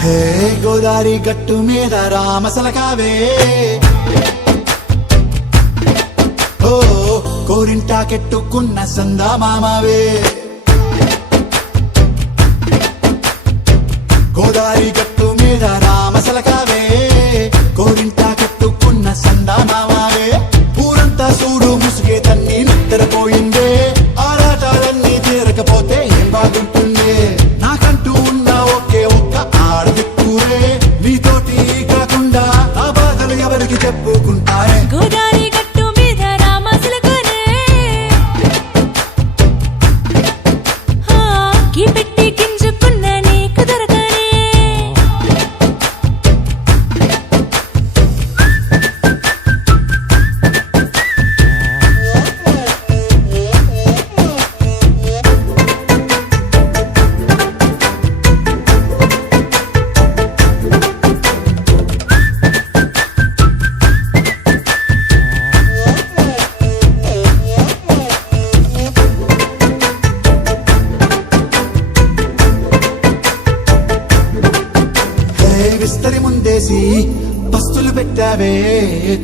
హే గోదారి గట్టు మీద రామసలకావే ఓ కోరింటా కెట్టుకున్న సందా మామావే గోదారి గట్టు మీద రామసలకావే కోరింటా కెట్టుకున్న సందా మామావే ఊరంతా చూడు ముసుగే తన్ని నిద్రపోయిందే ఆరాటాలన్నీ తీరకపోతే ఏం బాగుంటుందే నాకంటూ ఉన్న ఒకే ఒక్క ఆడదిక్కురే నీతోటి కాకుండా ఆ బాధలు ఎవరికి చెప్పుకుంటారే గోదారి గట్టు మీద రామసలకానే పెట్టి గింజుకున్న నీకు దొరకనే విస్తరి ముందేసి పస్తులు పెట్టావే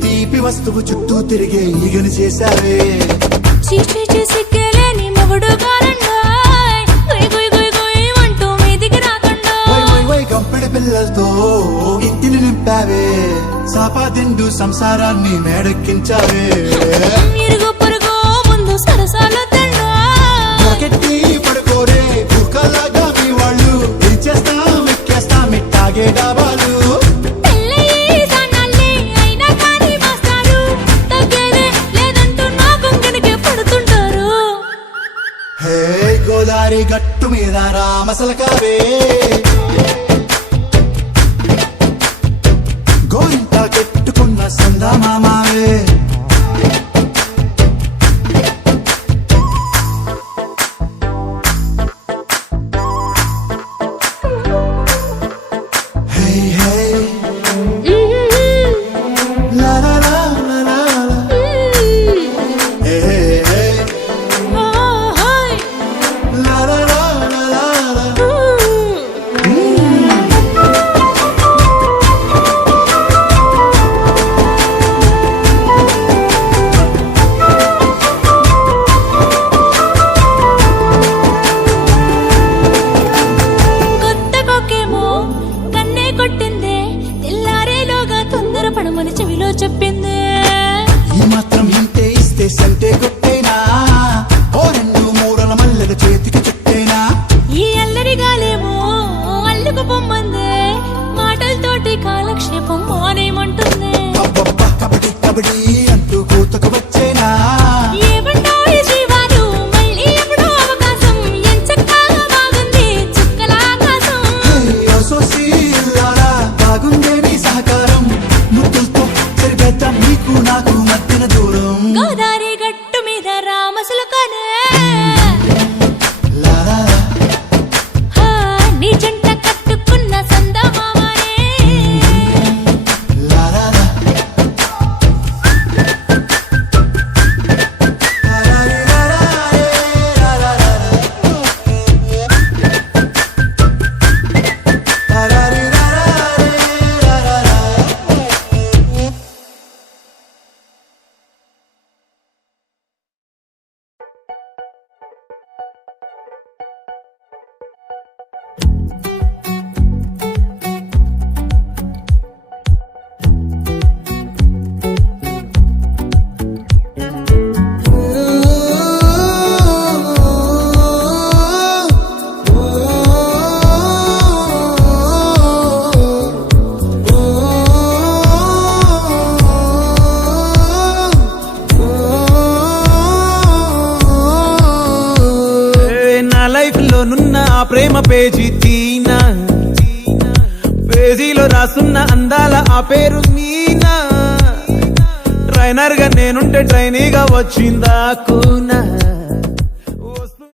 తీపి వస్తువు చుట్టూ తిరిగే ఈగని చేశావే సిగ్గలేని మొగుడు కారండాయ్ గుయ్ గుయ్ గుయ్ గుయ్ అంటూ మీదికి రాకుండా వై కంపెడి పిల్లలతో ఇంటిని నింపావే సాపాదిండు సంసారాన్ని మేడెక్కించావే ఇరుగు పొరుగు ముందు సరసాలు తండా రాకెట్టి పడుకోరే కుక్కలాగా మీ వాళ్ళు ఏం చేస్తాం ఎక్కేస్తాం ఇట్టాగే డాబాలు హే గోదారి గట్టు మీద రామసలకావే గోరింట కెట్టుకున్న సందా మామావే హే హే లా లా లా లా లా లా. హే హే లా లా లా లా లా లా. కొత్త కొక్కేమో కన్నే కొట్టిందే తెల్లారేలోగా తొందర పడమని చెవిలో చెప్పిందే ఈ మాత్రం ఇంతే ఇస్తే సంటే కొట్టేనా ఓ రెండు మూరల మల్లెల చేతికి చుట్టేనా ఈ అల్లరి గాలేమో అల్లుకు పొమ్మందే మాటలతోటి కాలక్షేపం మానేమంటుందే అబ్బబ్బా కబడ్డీ కబడ్డీ అంటూ కూతకు వచ్చేనా ఏమంటాయి జీవాలు మళ్ళీ ఎప్పుడో అవకాశం ఎంచక్కా బాగుంది చుక్కల ఆకాశం అసోసి ఇల్లారా బాగుందే నీ సహకారం ముద్దులతో సరిపెద్దాం నీకు నాకు మధ్యన దూరం గోదారి గట్టు మీద రామసలకానే లా లా లా. నీ జంట కట్టుకున్న సందమామనే లా లా లా. లా లా రీ లా లా రే లా లా లా లా. లా లా రీ లా లా రే లా లా లా. నా లైఫ్ లో నున్న ఆ ప్రేమ పేజీ తీనా పేజీలో రాసున్న అందాల ఆ పేరు మీనా ట్రైనర్ గా నేనుంటే ట్రైనీగా వచ్చిందా కూనా